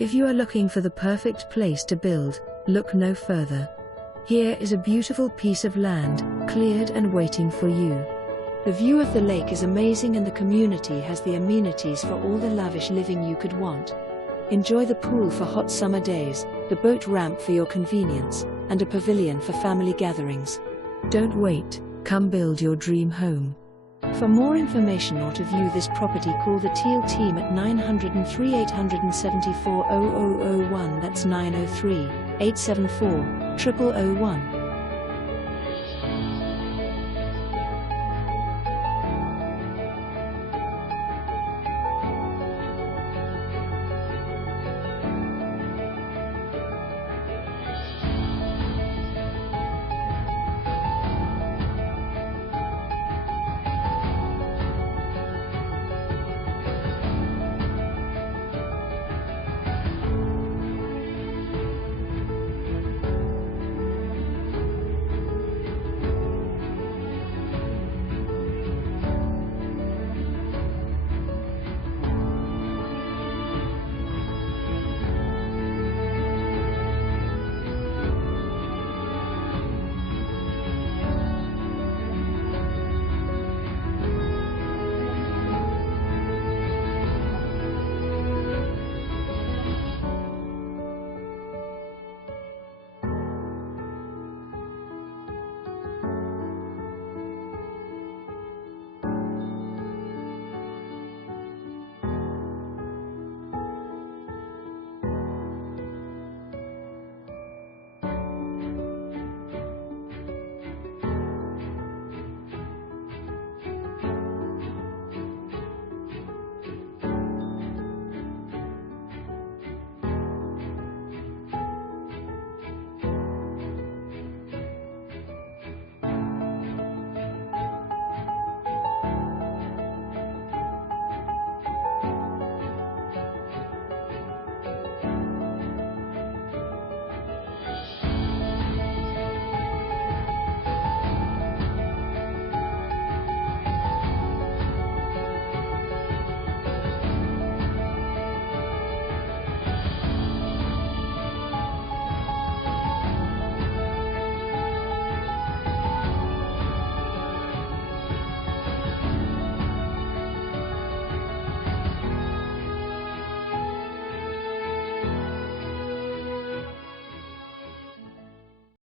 If you are looking for the perfect place to build, look no further. Here is a beautiful piece of land, cleared and waiting for you. The view of the lake is amazing and the community has the amenities for all the lavish living you could want. Enjoy the pool for hot summer days, the boat ramp for your convenience, and a pavilion for family gatherings. Don't wait, come build your dream home. For more information or to view this property, call the Teel team at 903 874 0001, that's 903 874 0001.